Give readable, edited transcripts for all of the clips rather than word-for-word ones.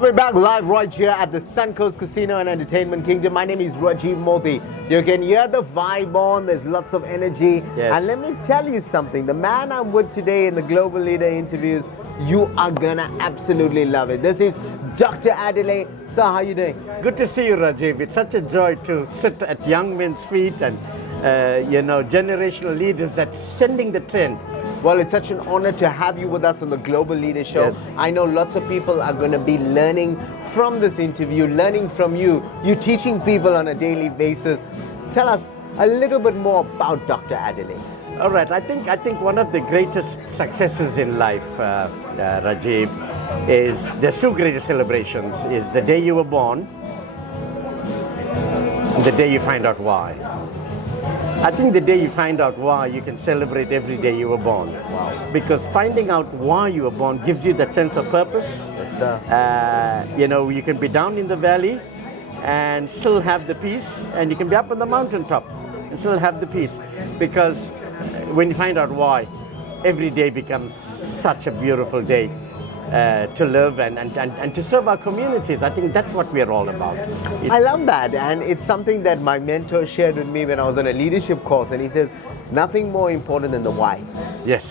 We're back live right here at the Suncoast Casino and Entertainment Kingdom. My name is Rajiv Mothie. You can hear the vibe on, there's lots of energy. Yes. And let me tell you something, the man I'm with today in the Global Leader interviews, you are gonna absolutely love it. This is Dr. Adlai. Sir, how are you doing? Good to see you, Rajiv. It's such a joy to sit at young men's feet and, generational leaders that's sending the trend. Well, it's such an honor to have you with us on the Global Leader Show. Yes. I know lots of people are going to be learning from this interview, learning from you. You're teaching people on a daily basis. Tell us a little bit more about Dr. Adlai. All right, I think one of the greatest successes in life, Rajiv, is there's two greatest celebrations: is the day you were born and the day you find out why. I think the day you find out why, you can celebrate every day you were born. Wow. Because finding out why you were born gives you that sense of purpose. Yes, sir. You can be down in the valley and still have the peace, and you can be up on the mountaintop and still have the peace. Because when you find out why, every day becomes such a beautiful day to live and to serve our communities. I think that's what we're all about. I love that, and it's something that my mentor shared with me when I was on a leadership course, and he says, nothing more important than the why. Yes.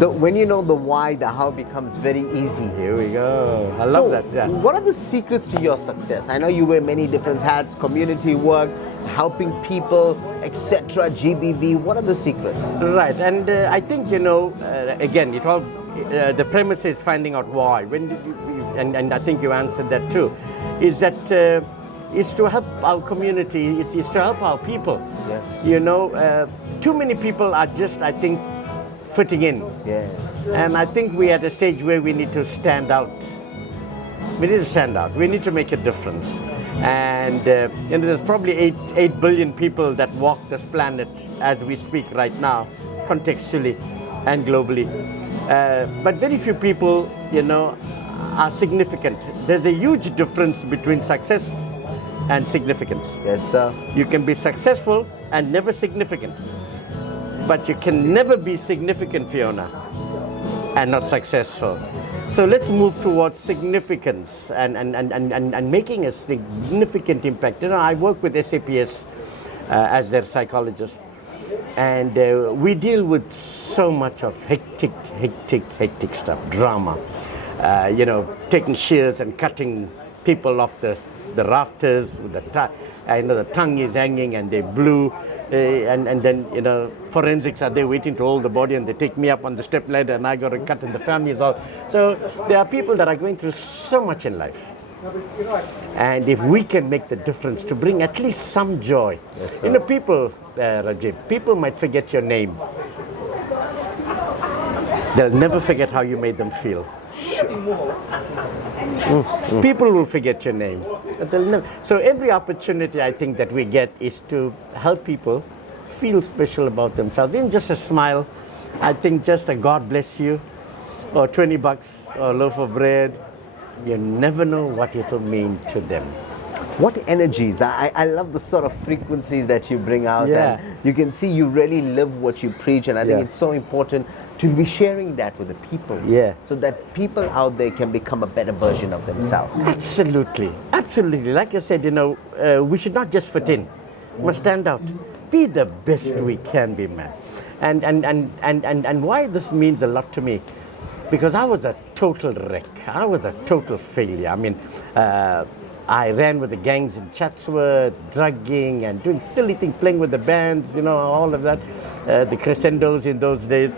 When you know the why, the how becomes very easy. Here we go. I love that. Yeah. What are the secrets to your success? I know you wear many different hats, community work, helping people, etc., GBV. What are the secrets? Right, and I think, again, it all, the premise is finding out why. When did you, and I think you answered that too, is that is to help our community, is to help our people. Yes. Too many people are just, I think, fitting in. Yeah. And I think we're at a stage where we need to stand out. We need to stand out. We need to make a difference. And there's probably 8 billion people that walk this planet as we speak right now, contextually and globally. But very few people, are significant. There's a huge difference between success and significance. Yes, sir. You can be successful and never significant. But you can never be significant, Fiona, and not successful. So let's move towards significance and making a significant impact. I work with SAPS as their psychologist, and we deal with so much of hectic stuff, drama. Taking shears and cutting people off the rafters with the tongue is hanging and they blew. And then, forensics are there waiting to hold the body, and they take me up on the step ladder and I got a cut in the family is all. So there are people that are going through so much in life. And if we can make the difference to bring at least some joy. Yes, sir. People, Rajiv, people might forget your name. They'll never forget how you made them feel. People will forget your name, but they'll never. So every opportunity I think that we get is to help people feel special about themselves. Even just a smile, I think just a God bless you, or $20 or a loaf of bread, you never know what it will mean to them. What energies? I love the sort of frequencies that you bring out, Yeah. and you can see you really live what you preach, and I think Yeah. it's so important to be sharing that with the people, Yeah. so that people out there can become a better version of themselves. Absolutely. Like I said, we should not just fit in. We must stand out. Be the best we can be, man. And why this means a lot to me, because I was a total wreck. I was a total failure. I mean, I ran with the gangs in Chatsworth, drugging and doing silly things, playing with the bands, all of that. The crescendos in those days.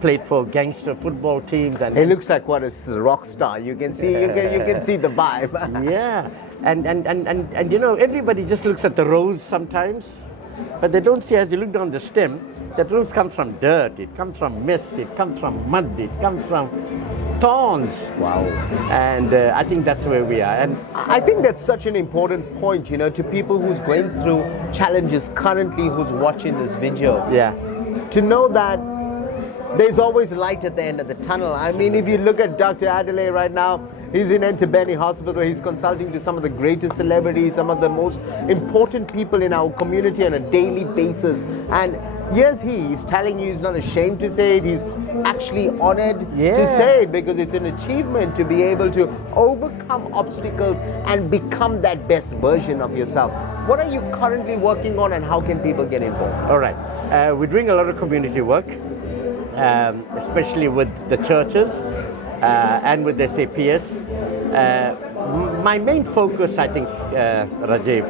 Played for gangster football teams, and It looks like what is a rock star. You can see, you can see the vibe. yeah, and everybody just looks at the rose sometimes, but they don't see, as you look down the stem, that rose comes from dirt, it comes from mist, it comes from mud, it comes from thorns. Wow. And I think that's where we are. And I think that's such an important point, to people who's going through challenges currently, who's watching this video. yeah, To know that there's always light at the end of the tunnel. I mean, if you look at Dr. Adlai right now, he's in Entebbe Hospital. He's consulting to some of the greatest celebrities, some of the most important people in our community on a daily basis. And Yes, he's telling you he's not ashamed to say it. He's actually honored to Yeah. say it because it's an achievement to be able to overcome obstacles and become that best version of yourself. What are you currently working on and how can people get involved? All right. We're doing a lot of community work, especially with the churches and with SAPS. My main focus, I think, Rajiv,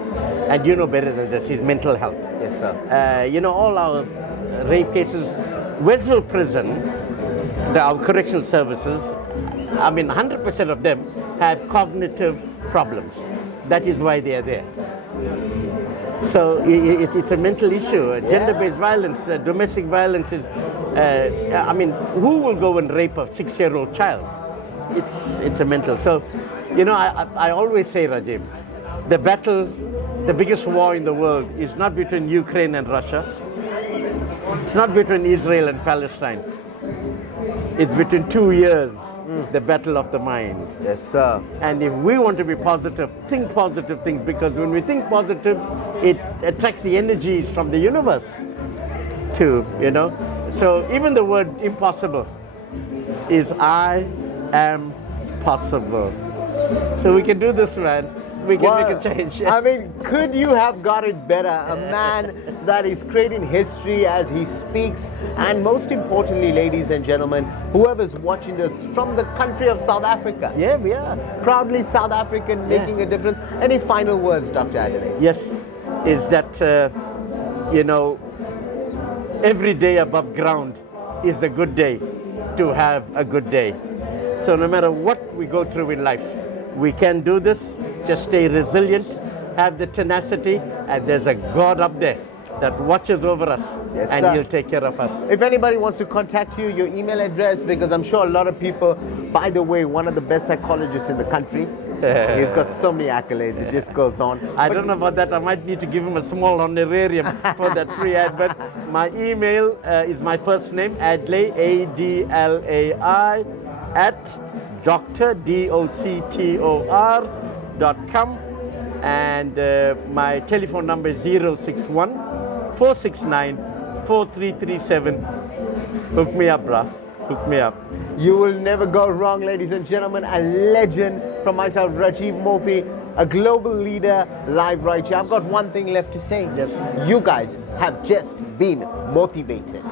and you know better than this, is mental health. Yes, sir. You know, all our rape cases, Westville Prison, our correctional services, I mean, 100% of them have cognitive problems. That is why they are there. So it's a mental issue. Gender-based violence, domestic violence is, I mean, who will go and rape a 6-year-old child? It's a mental. So, you know, I always say, Rajiv, the battle, the biggest war in the world is not between Ukraine and Russia. It's not between Israel and Palestine. It's between 2 years, the battle of the mind. Yes, sir. And if we want to be positive, think positive things, because when we think positive, it attracts the energies from the universe too, you know. So even the word impossible is I am possible. So we can do this, man. We can make a change. I mean, could you have got it better? A man that is creating history as he speaks. And most importantly, ladies and gentlemen, whoever's watching this from the country of South Africa. Yeah, we are. Proudly South African, making a difference. Any final words, Dr. Adlai? Yes, is that, you know, every day above ground is a good day to have a good day. So no matter what we go through in life, we can do this. Just stay resilient, have the tenacity, and there's a God up there that watches over us, Yes, and sir. He'll take care of us. If anybody wants to contact you, your email address, because I'm sure a lot of people, by the way, one of the best psychologists in the country. He's got so many accolades, it just goes on. I don't know about that. I might need to give him a small honorarium for that free ad, but my email is my first name, Adlai, ADLAI, at Dr. DOCTOR.com, and my telephone number is 061 469 4337. Hook me up, brah. Hook me up. You will never go wrong, ladies and gentlemen. A legend from myself, Rajiv Mothie, a global leader, live right here. I've got one thing left to say. Yes. You guys have just been motivated.